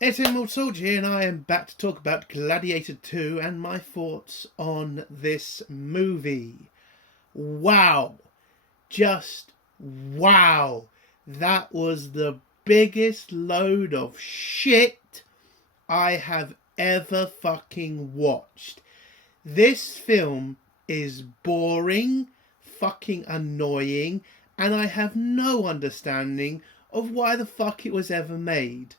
It's Emerald Soldier here, and I am back to talk about Gladiator 2 and my thoughts on this movie. Wow. Just wow. That was the biggest load of shit I have ever fucking watched. This film is boring, fucking annoying, and I have no understanding of why the fuck it was ever made.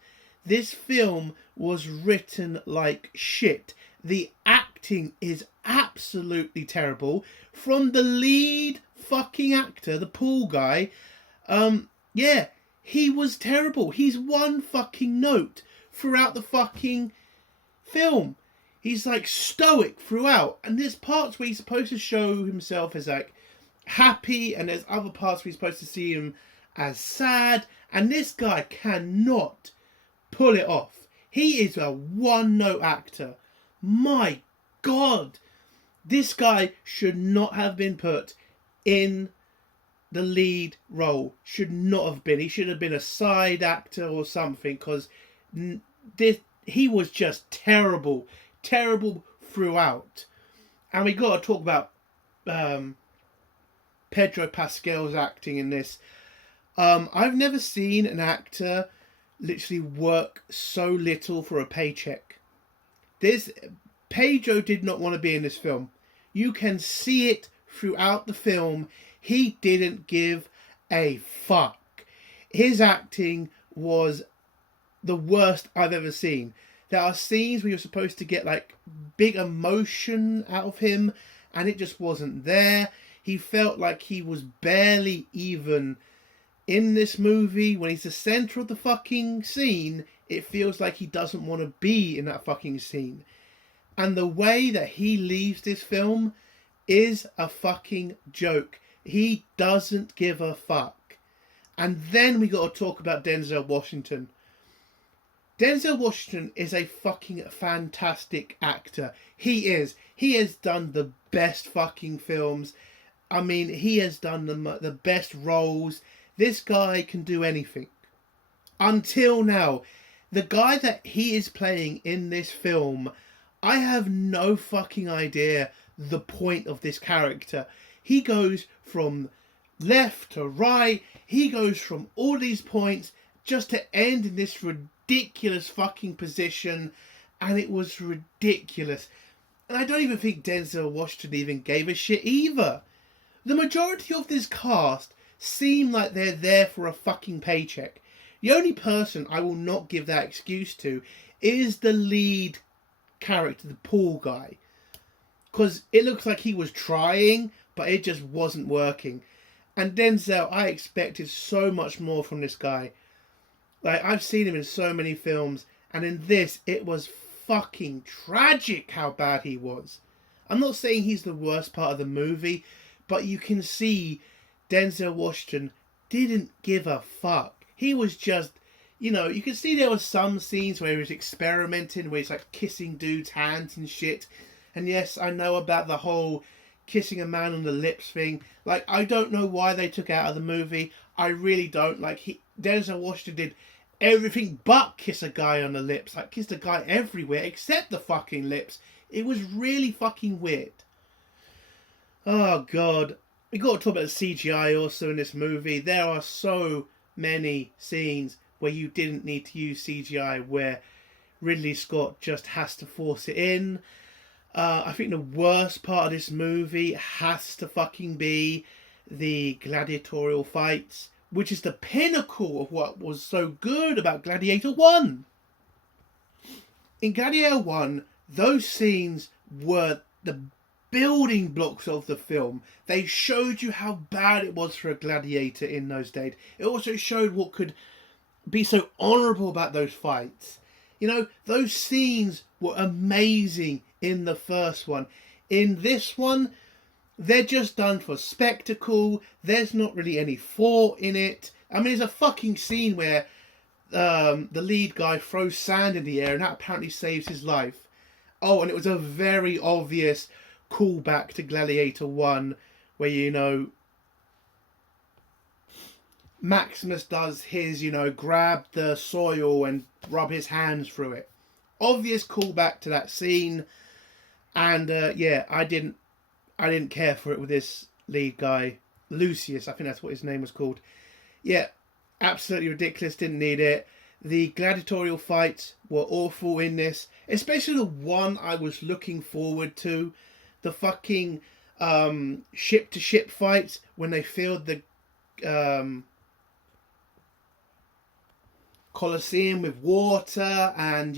This film was written like shit. The acting is absolutely terrible. From the lead fucking actor, the pool guy, he was terrible. He's one fucking note throughout the fucking film. He's like stoic throughout. And there's parts where he's supposed to show himself as like happy, and there's other parts where he's supposed to see him as sad. And this guy cannot pull it off. He is a one-note actor. My God. This guy should not have been put in the lead role. Should not have been. He should have been a side actor or something, because he was just terrible. Terrible throughout. And we got to talk about Pedro Pascal's acting in this. I've never seen an actor literally work so little for a paycheck. Pedro did not want to be in this film. You can see it throughout the film. He didn't give a fuck. His acting was the worst I've ever seen. There are scenes where you're supposed to get like big emotion out of him, and it just wasn't there. He felt like he was barely even in this movie. When he's the centre of the fucking scene, it feels like he doesn't want to be in that fucking scene. And the way that he leaves this film is a fucking joke. He doesn't give a fuck. And then we got to talk about Denzel Washington. Denzel Washington is a fucking fantastic actor. He is. He has done the best fucking films. I mean, he has done the best roles. This guy can do anything. Until now. The guy that he is playing in this film, I have no fucking idea the point of this character. He goes from left to right. He goes from all these points just to end in this ridiculous fucking position. And it was ridiculous. And I don't even think Denzel Washington even gave a shit either. The majority of this cast seem like they're there for a fucking paycheck. The only person I will not give that excuse to is the lead character, the pool guy. Because it looks like he was trying, but it just wasn't working. And Denzel, I expected so much more from this guy. Like, I've seen him in so many films, and in this, it was fucking tragic how bad he was. I'm not saying he's the worst part of the movie, but you can see Denzel Washington didn't give a fuck. He was just, you can see there was some scenes where he was experimenting, where he's like kissing dudes' hands and shit. And yes, I know about the whole kissing a man on the lips thing. Like, I don't know why they took it out of the movie. I really don't. Like, Denzel Washington did everything but kiss a guy on the lips. Like, kissed a guy everywhere except the fucking lips. It was really fucking weird. Oh, God. We got to talk about the CGI also in this movie. There are so many scenes where you didn't need to use CGI, where Ridley Scott just has to force it in. I think the worst part of this movie has to fucking be the gladiatorial fights, which is the pinnacle of what was so good about Gladiator 1. In Gladiator 1, those scenes were the building blocks of the film. They showed you how bad it was for a gladiator in those days. It also showed what could be so honourable about those fights. Those scenes were amazing in the first one. In this one, they're just done for spectacle. There's not really any thought in it. I mean, there's a fucking scene where the lead guy throws sand in the air, and that apparently saves his life. Oh, and it was a very obvious callback to Gladiator 1, where, Maximus does his, grab the soil and rub his hands through it. Obvious callback to that scene. And I didn't care for it with this lead guy, Lucius. I think that's what his name was called. Yeah, absolutely ridiculous. Didn't need it. The gladiatorial fights were awful in this, especially the one I was looking forward to, the fucking ship to ship fights when they filled the Colosseum with water, and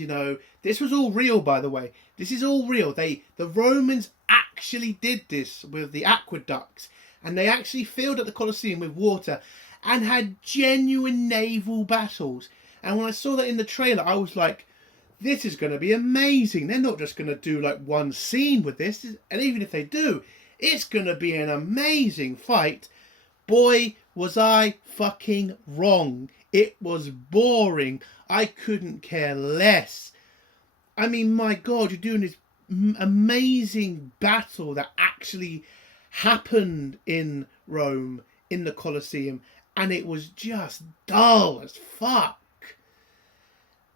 this was all real, by the way. This is all real. The Romans actually did this with the aqueducts, and they actually filled up the Colosseum with water and had genuine naval battles. And when I saw that in the trailer, I was like, this is going to be amazing. They're not just going to do like one scene with this, and even if they do, it's going to be an amazing fight. Boy, was I fucking wrong. It was boring. I couldn't care less. I mean, my God, you're doing this amazing battle that actually happened in Rome, in the Colosseum, and it was just dull as fuck.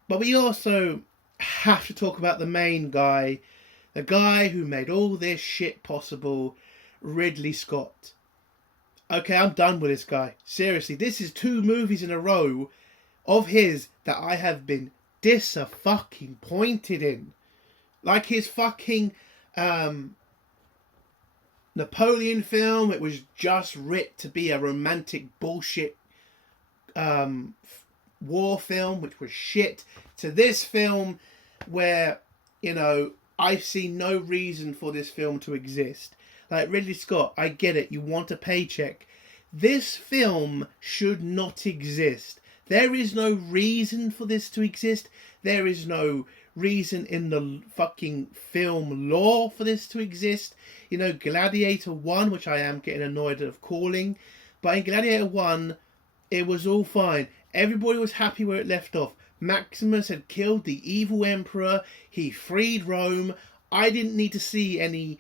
But we also have to talk about the main guy, the guy who made all this shit possible, Ridley Scott. Okay, I'm done with this guy. Seriously, this is 2 movies in a row of his that I have been disappointed in. Like his fucking Napoleon film, it was just writ to be a romantic bullshit war film, which was shit, to this film where, I see no reason for this film to exist. Like, Ridley Scott, I get it, you want a paycheck. This film should not exist. There is no reason for this to exist. There is no reason in the fucking film lore for this to exist. Gladiator 1, which I am getting annoyed of calling, but in Gladiator 1, it was all fine. Everybody was happy where it left off. Maximus had killed the evil emperor. He freed Rome. I didn't need to see any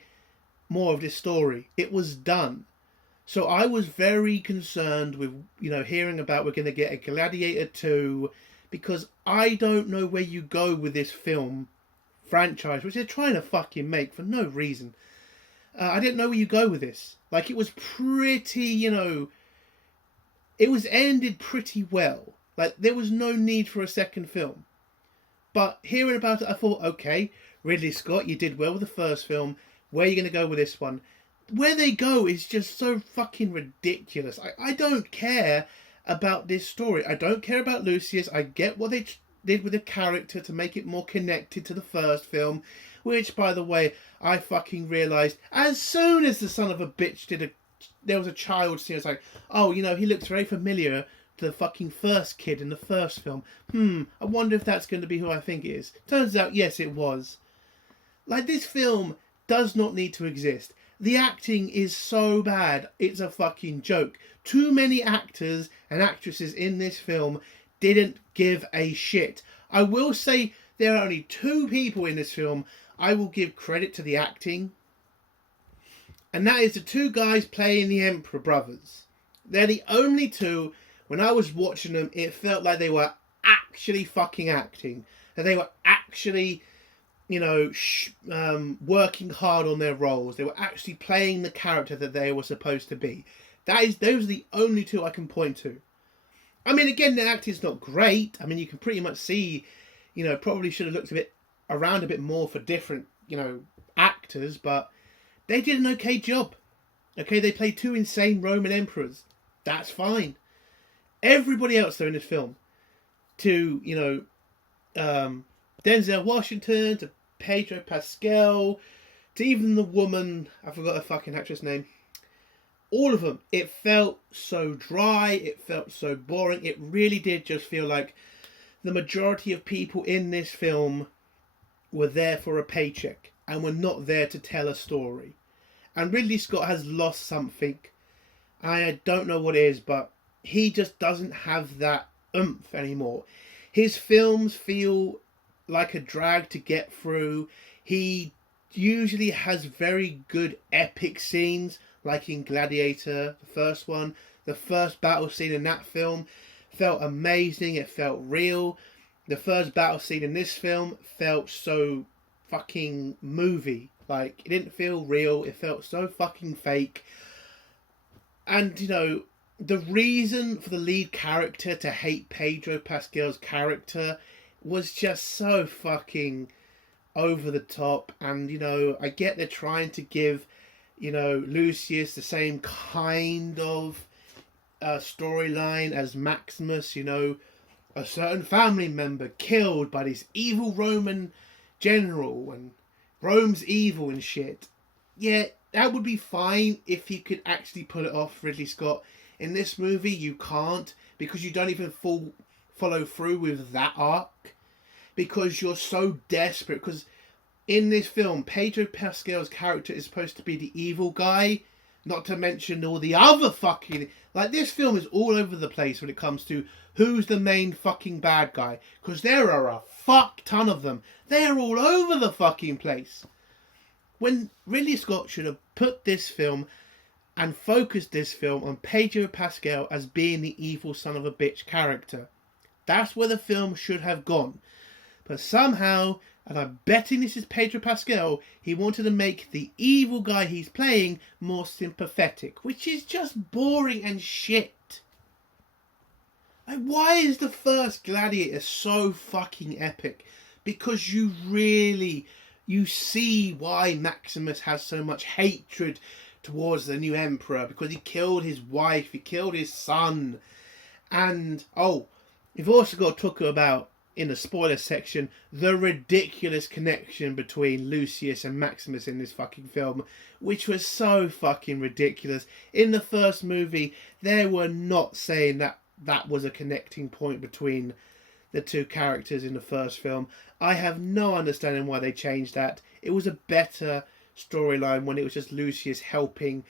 more of this story. It was done. So I was very concerned with, hearing about we're going to get a Gladiator 2, because I don't know where you go with this film franchise, which they're trying to fucking make for no reason. I didn't know where you go with this. Like, it was pretty, it was ended pretty well. Like, there was no need for a second film. But hearing about it, I thought, okay, Ridley Scott, you did well with the first film. Where are you going to go with this one? Where they go is just so fucking ridiculous. I don't care about this story. I don't care about Lucius. I get what they did with the character to make it more connected to the first film, which, by the way, I fucking realised as soon as the son of a bitch there was a child scene. I was like, oh, he looks very familiar to the fucking first kid in the first film. I wonder if that's going to be who I think it is. Turns out, yes, it was. Like, this film does not need to exist. The acting is so bad, it's a fucking joke. Too many actors and actresses in this film didn't give a shit. I will say there are only 2 people in this film I will give credit to the acting. And that is the 2 guys playing the Emperor brothers. They're the only 2. When I was watching them, it felt like they were actually fucking acting. That they were actually, working hard on their roles. They were actually playing the character that they were supposed to be. Those are the only 2 I can point to. I mean, again, the acting's not great. I mean, you can pretty much see, probably should have looked around a bit more for different, actors, but they did an okay job. Okay, they played 2 insane Roman emperors. That's fine. Everybody else, though, in this film, to, Denzel Washington, to Pedro Pascal, to even the woman, I forgot her fucking actress name, all of them, it felt so dry, it felt so boring. It really did just feel like the majority of people in this film were there for a paycheck and were not there to tell a story. And Ridley Scott has lost something. I don't know what it is, but he just doesn't have that oomph anymore. His films feel like a drag to get through. He usually has very good epic scenes, like in Gladiator, the first one. The first battle scene in that film felt amazing. It felt real. The first battle scene in this film felt so fucking movie. Like, it didn't feel real. It felt so fucking fake. And, you know, the reason for the lead character to hate Pedro Pascal's character was just so fucking over the top. And, you know, I get they're trying to give, you know, Lucius the same kind of storyline as Maximus, you know, a certain family member killed by this evil Roman general and Rome's evil and shit. Yeah, that would be fine if you could actually pull it off, Ridley Scott. In this movie, you can't, because you don't even follow through with that arc, because you're so desperate. Because in this film, Pedro Pascal's character is supposed to be the evil guy, not to mention all the other fucking... Like, this film is all over the place when it comes to who's the main fucking bad guy, because there are a fuck ton of them. They're all over the fucking place. When Ridley Scott should have put this film and focused this film on Pedro Pascal as being the evil son of a bitch character. That's where the film should have gone. But somehow, and I'm betting this is Pedro Pascal, he wanted to make the evil guy he's playing more sympathetic, which is just boring and shit. Like, why is the first Gladiator so fucking epic? Because you see why Maximus has so much hatred towards the new emperor, because he killed his wife, he killed his son. And, we've also got to talk about, in the spoiler section, the ridiculous connection between Lucius and Maximus in this fucking film, which was so fucking ridiculous. In the first movie, they were not saying that was a connecting point between the two characters in the first film. I have no understanding why they changed that. It was a better storyline when it was just Lucius helping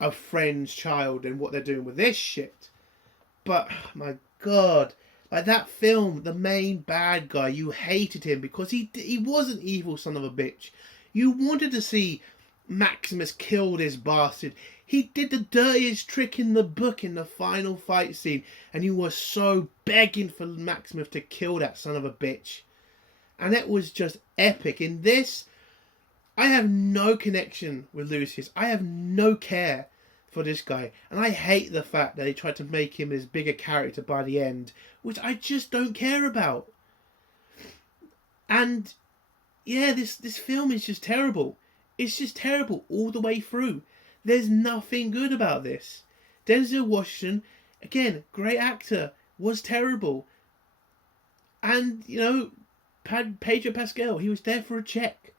a friend's child and what they're doing with this shit. But, my God, like, that film, the main bad guy, you hated him because he was an evil son of a bitch. You wanted to see Maximus kill this bastard. He did the dirtiest trick in the book in the final fight scene, and you were so begging for Maximus to kill that son of a bitch. And it was just epic. In this, I have no connection with Lucius. I have no care for this guy. And I hate the fact that they tried to make him this bigger character by the end, which I just don't care about. And yeah, this film is just terrible. It's just terrible all the way through. There's nothing good about this. Denzel Washington, again, great actor, was terrible. And, you know, Pedro Pascal, he was there for a check.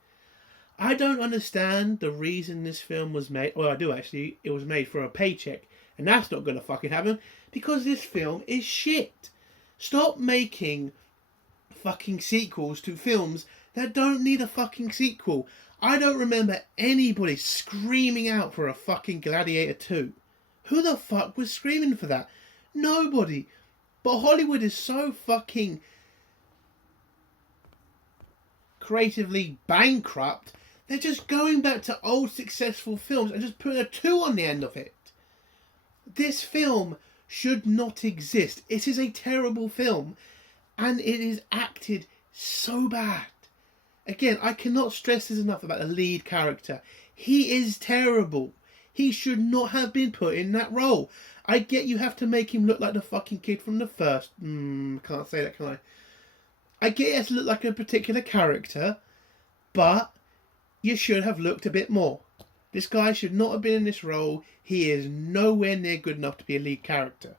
I don't understand the reason this film was made. Well, I do actually. It was made for a paycheck. And that's not going to fucking happen, because this film is shit. Stop making fucking sequels to films that don't need a fucking sequel. I don't remember anybody screaming out for a fucking Gladiator 2. Who the fuck was screaming for that? Nobody. But Hollywood is so fucking creatively bankrupt, they're just going back to old successful films and just putting a 2 on the end of it. This film should not exist. It is a terrible film, and it is acted so bad. Again, I cannot stress this enough about the lead character. He is terrible. He should not have been put in that role. I get you have to make him look like the fucking kid from the first... can't say that, can I? I get he has to look like a particular character, but you should have looked a bit more. This guy should not have been in this role. He is nowhere near good enough to be a lead character.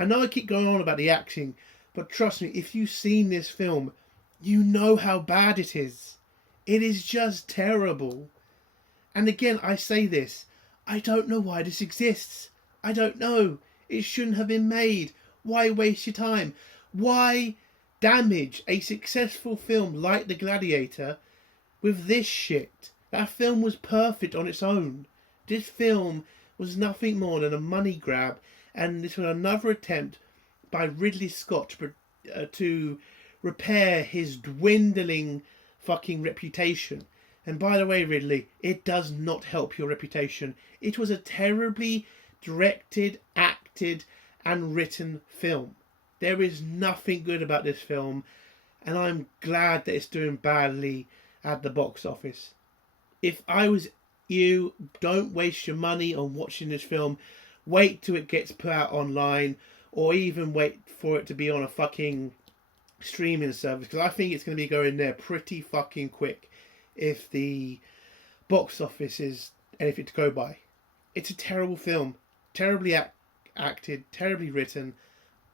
I know I keep going on about the acting, but trust me, if you've seen this film, you know how bad it is. It is just terrible. And again, I say this, I don't know why this exists. I don't know. It shouldn't have been made. Why waste your time? Why damage a successful film like The Gladiator with this shit? That film was perfect on its own. This film was nothing more than a money grab, and this was another attempt by Ridley Scott to repair his dwindling fucking reputation. And by the way, Ridley, it does not help your reputation. It was a terribly directed, acted, and written film. There is nothing good about this film, and I'm glad that it's doing badly at the box office. If I was you, don't waste your money on watching this film. Wait till it gets put out online, or even wait for it to be on a fucking streaming service, because I think it's going to be going there pretty fucking quick if the box office is anything to go by. It's a terrible film, terribly acted, terribly written.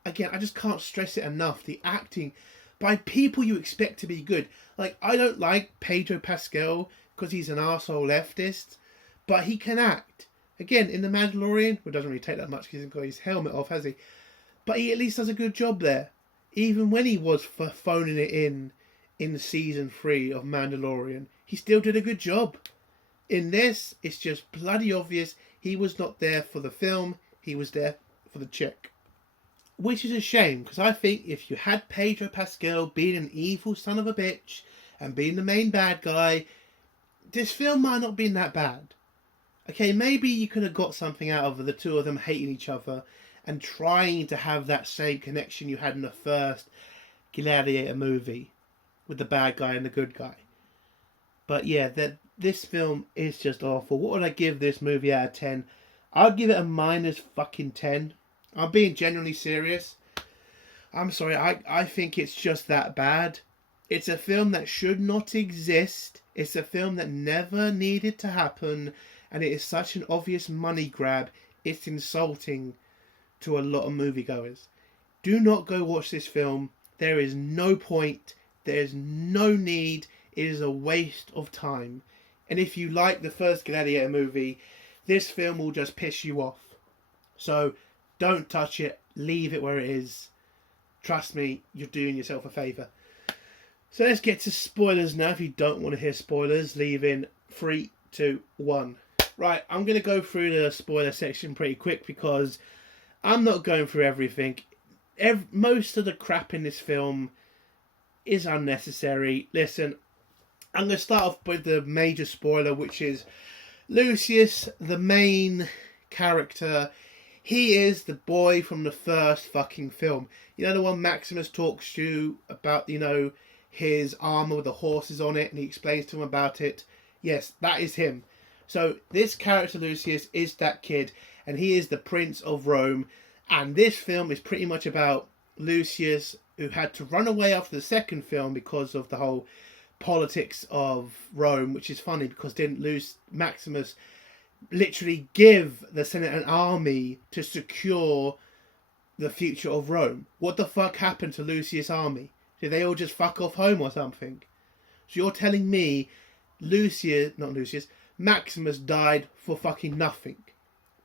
Again, I just can't stress it enough. The acting by people you expect to be good. Like, I don't like Pedro Pascal because he's an arsehole leftist, but he can act. Again, in The Mandalorian, well, it doesn't really take that much because he's got his helmet off, has he? But he at least does a good job there. Even when he was phoning it in season 3 of Mandalorian, he still did a good job. In this, it's just bloody obvious he was not there for the film, he was there for the check. Which is a shame, because I think if you had Pedro Pascal being an evil son of a bitch and being the main bad guy, this film might not have been that bad. Okay, maybe you could have got something out of the two of them hating each other and trying to have that same connection you had in the first Gladiator movie with the bad guy and the good guy. But yeah, this film is just awful. What would I give this movie out of 10? I'd give it a minus fucking 10. I'm being genuinely serious. I'm sorry, I think it's just that bad. It's a film that should not exist. It's a film that never needed to happen. And it is such an obvious money grab. It's insulting to a lot of moviegoers. Do not go watch this film. There is no point. There is no need. It is a waste of time. And if you like the first Gladiator movie, this film will just piss you off. So don't touch it. Leave it where it is. Trust me, you're doing yourself a favour. So let's get to spoilers now. If you don't want to hear spoilers, leave in 3, 2, 1. Right, I'm going to go through the spoiler section pretty quick because I'm not going through everything. Most of the crap in this film is unnecessary. Listen, I'm going to start off with the major spoiler, which is Lucius, the main character. He is the boy from the first fucking film. You know, the one Maximus talks to you about, you know, his armour with the horses on it, and he explains to him about it. Yes, that is him. So this character Lucius is that kid, and he is the Prince of Rome. And this film is pretty much about Lucius, who had to run away after the second film because of the whole politics of Rome, which is funny because didn't Maximus literally give the Senate an army to secure the future of Rome? What the fuck happened to Lucius' army? Did they all just fuck off home or something? So you're telling me Maximus died for fucking nothing?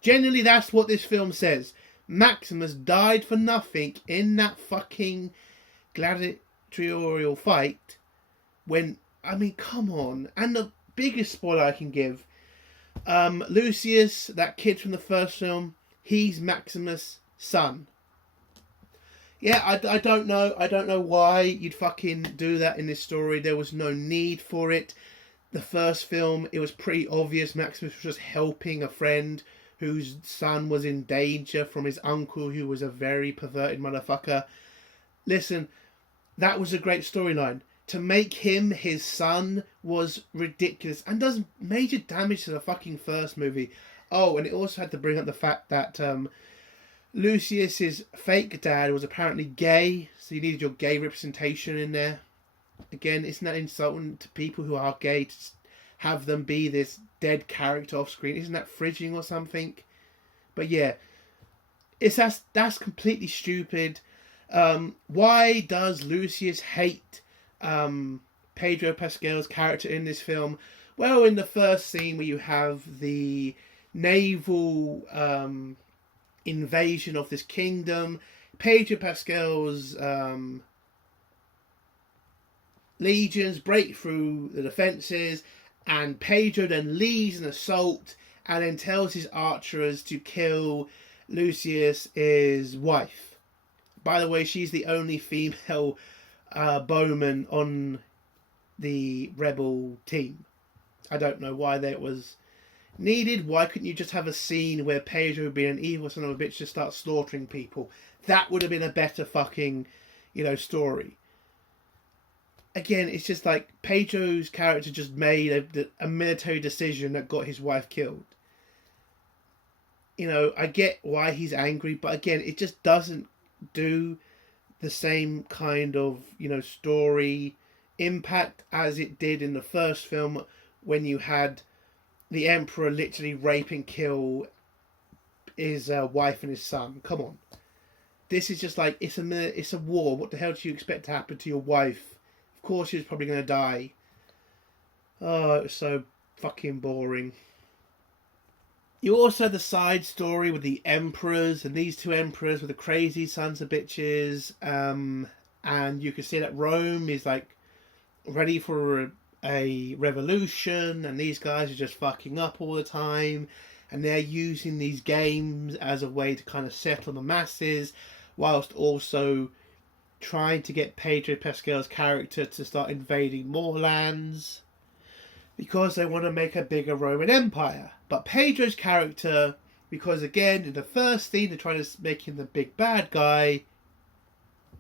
Generally, that's what this film says. Maximus died for nothing in that fucking gladiatorial fight. When, I mean, come on. And the biggest spoiler I can give, Lucius, that kid from the first film, he's Maximus' son. Yeah, I don't know. I don't know why you'd fucking do that in this story. There was no need for it. The first film, it was pretty obvious Maximus was just helping a friend whose son was in danger from his uncle, who was a very perverted motherfucker. Listen, that was a great storyline. To make him his son was ridiculous and does major damage to the fucking first movie. Oh, and it also had to bring up the fact that Lucius's fake dad was apparently gay, so you needed your gay representation in there. Again, isn't that insulting to people who are gay to have them be this dead character off screen? Isn't that fridging or something? But yeah, that's completely stupid. Why does Lucius hate Pedro Pascal's character in this film? Well, in the first scene where you have the naval invasion of this kingdom, Pedro Pascal's legions break through the defences, and Pedro then leads an assault and then tells his archers to kill Lucius's wife. By the way, she's the only female bowman on the rebel team. I don't know why that was needed. Why couldn't you just have a scene where Pedro, being an evil son of a bitch, just starts slaughtering people? That would have been a better fucking, story. Again, it's just like Pedro's character just made a military decision that got his wife killed. I get why he's angry, but again, it just doesn't do the same kind of, story impact as it did in the first film, when you had the Emperor literally rape and kill his wife and his son. Come on. This is just like, it's a war. What the hell do you expect to happen to your wife? Of course she was probably going to die. Oh, it was so fucking boring. You also had the side story with the emperors, and these two emperors were the crazy sons of bitches. And you can see that Rome is like ready for a revolution, and these guys are just fucking up all the time, and they're using these games as a way to kind of settle the masses, whilst also trying to get Pedro Pascal's character to start invading more lands, because they want to make a bigger Roman Empire. But Pedro's character, because again, in the first scene, they're trying to make him the big bad guy,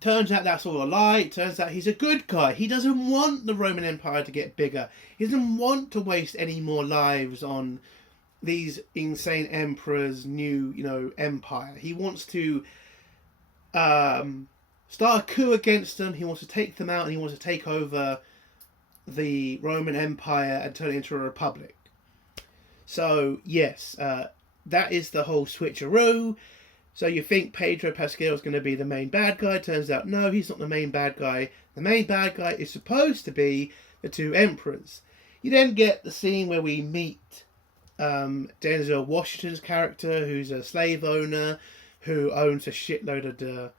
turns out that's all a lie. It turns out he's a good guy. He doesn't want the Roman Empire to get bigger. He doesn't want to waste any more lives on these insane emperors' new, empire. He wants to start a coup against them. He wants to take them out, and he wants to take over the Roman Empire and turn it into a republic. So, yes, that is the whole switcheroo. So you think Pedro Pascal is going to be the main bad guy. Turns out, no, he's not the main bad guy. The main bad guy is supposed to be the two emperors. You then get the scene where we meet Denzel Washington's character, who's a slave owner, who owns a shitload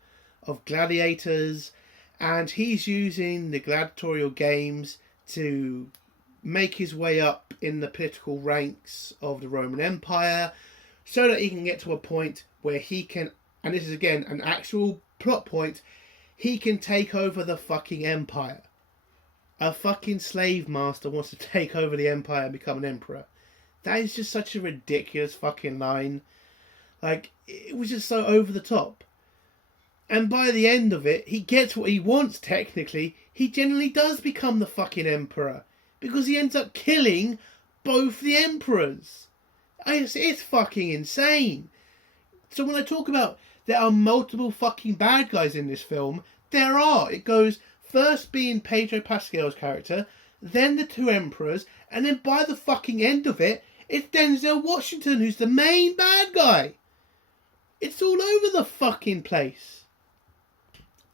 of gladiators. And he's using the gladiatorial games to make his way up in the political ranks of the Roman Empire, so that he can get to a point where he can, and this is again an actual plot point, he can take over the fucking empire. A fucking slave master wants to take over the empire and become an emperor. That is just such a ridiculous fucking line. Like, it was just so over the top. And by the end of it, he gets what he wants, technically. He generally does become the fucking emperor, because he ends up killing both the emperors. It's fucking insane. So when I talk about there are multiple fucking bad guys in this film, there are. It goes first being Pedro Pascal's character, then the two emperors, and then by the fucking end of it, it's Denzel Washington who's the main bad guy. It's all over the fucking place.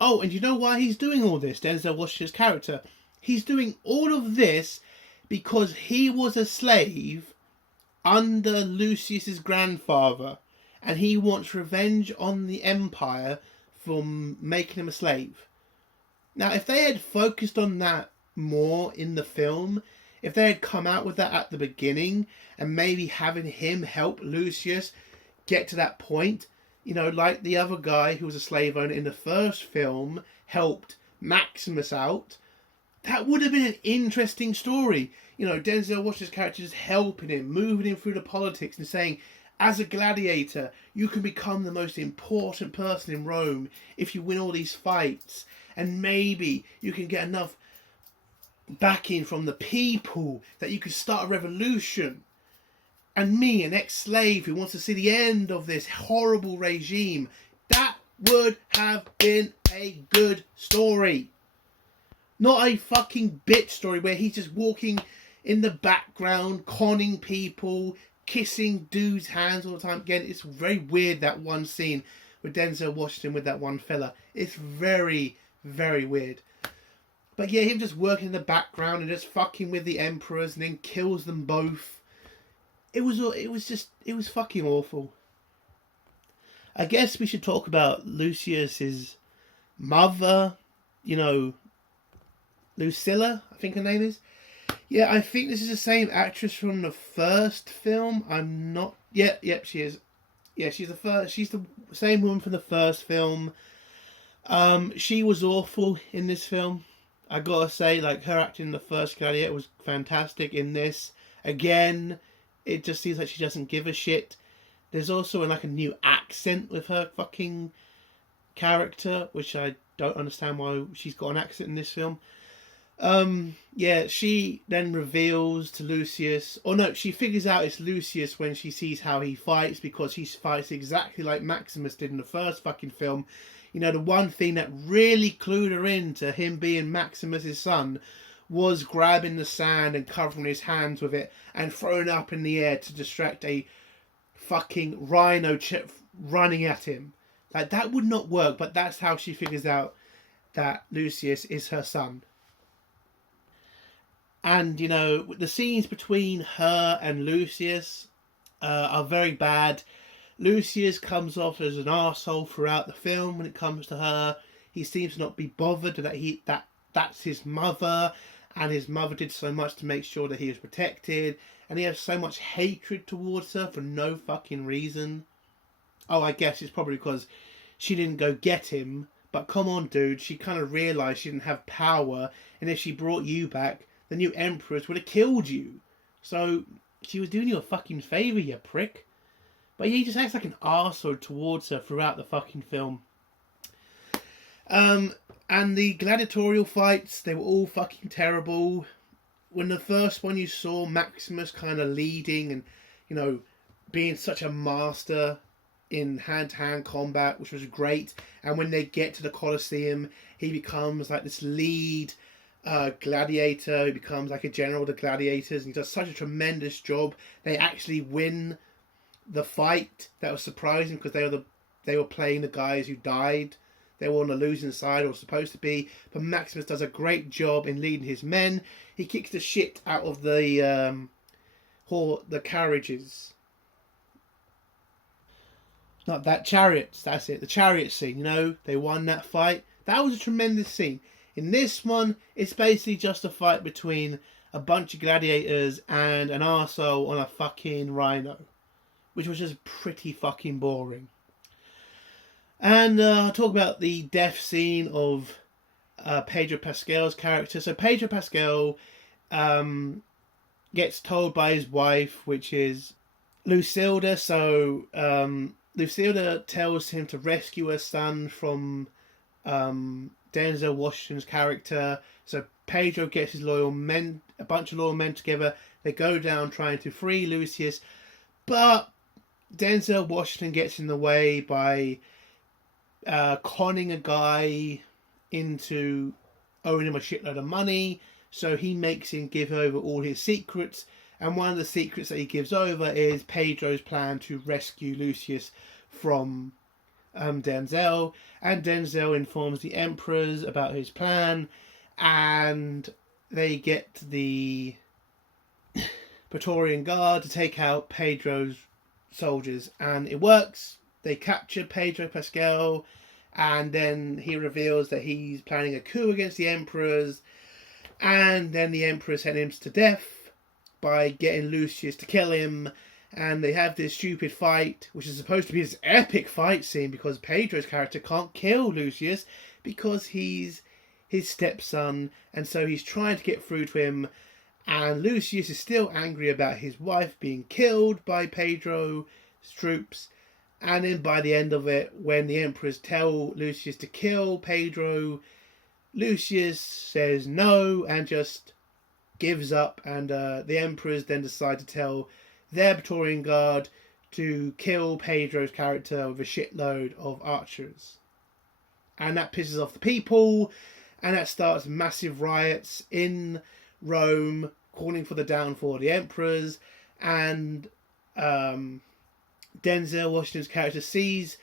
Oh, and you know why he's doing all this, Denzel Washington's character? He's doing all of this because he was a slave under Lucius's grandfather, and he wants revenge on the Empire for making him a slave. Now, if they had focused on that more in the film, if they had come out with that at the beginning, and maybe having him help Lucius get to that point, like the other guy who was a slave owner in the first film helped Maximus out, that would have been an interesting story. Denzel Washington's character just helping him, moving him through the politics and saying, as a gladiator, you can become the most important person in Rome if you win all these fights. And maybe you can get enough backing from the people that you could start a revolution. And me, an ex-slave who wants to see the end of this horrible regime, that would have been a good story. Not a fucking bitch story where he's just walking in the background, conning people, kissing dudes' hands all the time. Again, it's very weird, that one scene with Denzel Washington with that one fella. It's very, very weird. But yeah, him just working in the background and just fucking with the emperors and then kills them both. It was fucking awful. I guess we should talk about Lucius's mother, Lucilla, I think her name is. Yeah, I think this is the same actress from the first film. I'm not... Yep, she is. Yeah, she's the same woman from the first film. She was awful in this film. I gotta say, her acting in the first Gladiator was fantastic in this. Again, it just seems like she doesn't give a shit. There's also like a new accent with her fucking character, which I don't understand why she's got an accent in this film. Yeah, she then reveals to Lucius, or no, she figures out it's Lucius when she sees how he fights, because he fights exactly like Maximus did in the first fucking film. You know, the one thing that really clued her into him being Maximus's son was grabbing the sand and covering his hands with it and throwing it up in the air to distract a fucking rhino running at him. Like, that would not work, but that's how she figures out that Lucius is her son. And, you know, the scenes between her and Lucius are very bad. Lucius comes off as an arsehole throughout the film when it comes to her. He seems to not be bothered that that's his mother, and his mother did so much to make sure that he was protected, and he has so much hatred towards her for no fucking reason. Oh, I guess it's probably because she didn't go get him, but come on, dude, she kind of realised she didn't have power, and if she brought you back, the new Empress would have killed you. So she was doing you a fucking favour, you prick. But yeah, he just acts like an arsehole towards her throughout the fucking film. And the gladiatorial fights, they were all fucking terrible. When the first one you saw Maximus kind of leading and, you know, being such a master in hand-to-hand combat, which was great. And when they get to the Colosseum, he becomes like this lead gladiator. He becomes like a general of the gladiators, and he does such a tremendous job. They actually win the fight. That was surprising, because they were playing the guys who died. They were on the losing side, or supposed to be. But Maximus does a great job in leading his men. He kicks the shit out of the carriages. Not that chariots. That's it. The chariot scene. You know, they won that fight. That was a tremendous scene. In this one, it's basically just a fight between a bunch of gladiators and an arsehole on a fucking rhino, which was just pretty fucking boring. And I'll talk about the death scene of Pedro Pascal's character. So Pedro Pascal gets told by his wife, which is Lucilda. So Lucilda tells him to rescue her son from Denzel Washington's character. So Pedro gets his a bunch of loyal men together. They go down trying to free Lucius, but Denzel Washington gets in the way by conning a guy into owing him a shitload of money. So he makes him give over all his secrets, and one of the secrets that he gives over is Pedro's plan to rescue Lucius from Denzel. And Denzel informs the emperors about his plan, and they get the Praetorian Guard to take out Pedro's soldiers, and it works. They capture Pedro Pascal, and then he reveals that he's planning a coup against the emperors, and then the emperor sentenced him to death by getting Lucius to kill him. And they have this stupid fight, which is supposed to be this epic fight scene, because Pedro's character can't kill Lucius because he's his stepson, and so he's trying to get through to him. And Lucius is still angry about his wife being killed by Pedro's troops. And then by the end of it, when the emperors tell Lucius to kill Pedro, Lucius says no and just gives up. And the emperors then decide to tell their Praetorian Guard to kill Pedro's character with a shitload of archers. And that pisses off the people, and that starts massive riots in Rome, calling for the downfall of the emperors. And Denzel Washington's character sees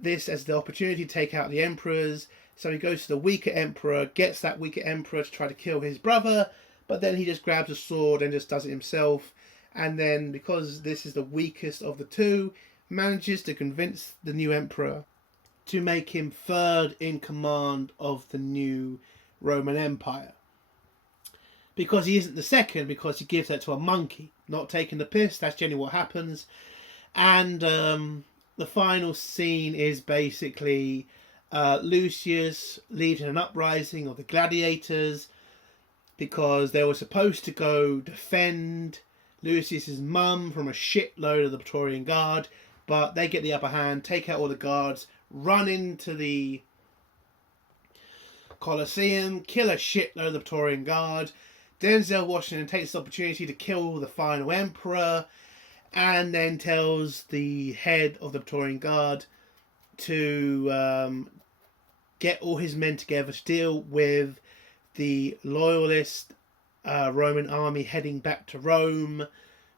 this as the opportunity to take out the emperors, so he goes to the weaker emperor, gets that weaker emperor to try to kill his brother, but then he just grabs a sword and just does it himself. And then, because this is the weakest of the two, manages to convince the new emperor to make him third in command of the new Roman Empire. Because he isn't the second, because he gives that to a monkey. Not taking the piss, that's generally what happens. And the final scene is basically Lucius leading an uprising of the gladiators, because they were supposed to go defend Lucius's mum from a shitload of the Praetorian Guard, but they get the upper hand, take out all the guards, run into the Colosseum, kill a shitload of the Praetorian Guard. Denzel Washington takes the opportunity to kill the final emperor, and then tells the head of the Praetorian Guard to get all his men together to deal with the loyalist Roman army heading back to Rome,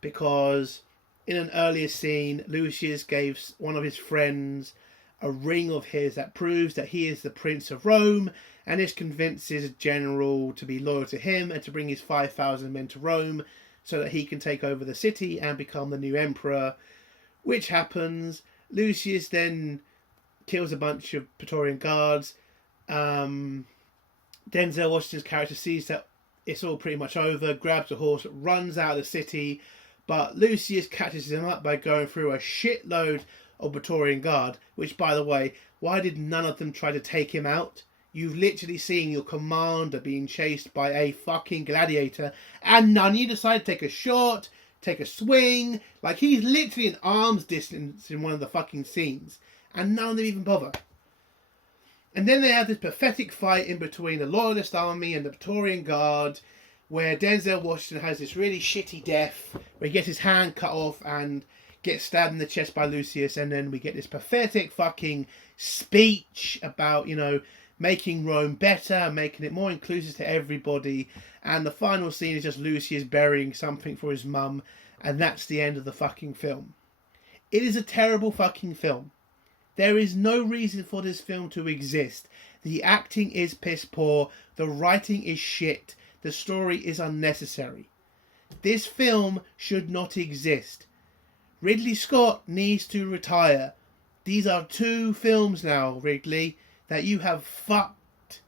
because in an earlier scene, Lucius gave one of his friends a ring of his that proves that he is the Prince of Rome, and this convinces a general to be loyal to him and to bring his 5,000 men to Rome so that he can take over the city and become the new emperor, which happens. Lucius then kills a bunch of Praetorian guards. Denzel Washington's character sees that it's all pretty much over, grabs a horse, runs out of the city, but Lucius catches him up by going through a shitload of Praetorian Guard, which, by the way, why did none of them try to take him out? You've literally seen your commander being chased by a fucking gladiator, and none of you decide to take a shot, take a swing. Like, he's literally in arm's distance in one of the fucking scenes, and none of them even bother. And then they have this pathetic fight in between the Loyalist army and the Praetorian Guard, where Denzel Washington has this really shitty death, where he gets his hand cut off and gets stabbed in the chest by Lucius, and then we get this pathetic fucking speech about, making Rome better, making it more inclusive to everybody, and the final scene is just Lucius burying something for his mum, and that's the end of the fucking film. It is a terrible fucking film. There is no reason for this film to exist. The acting is piss poor, the writing is shit, the story is unnecessary. This film should not exist. Ridley Scott needs to retire. These are 2 films now, Ridley, that you have fucked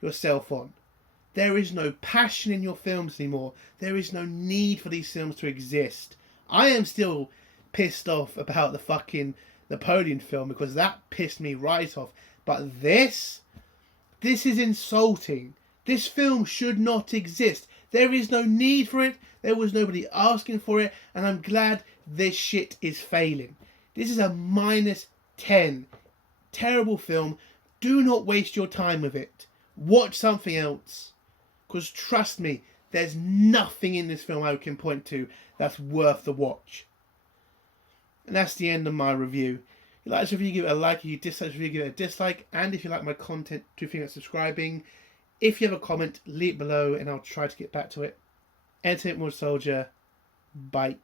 yourself on. There is no passion in your films anymore. There is no need for these films to exist. I am still pissed off about the fucking Napoleon film because that pissed me right off. But this is insulting. This film should not exist. There is no need for it. There was nobody asking for it. And I'm glad this shit is failing. This is a -10. Terrible film. Do not waste your time with it. Watch something else. Because trust me, there's nothing in this film I can point to that's worth the watch. And that's the end of my review. If you like this review, give it a like. If you dislike this review, give it a dislike. And if you like my content, do think about subscribing. If you have a comment, leave it below and I'll try to get back to it. Entertainment Soldier. Bye.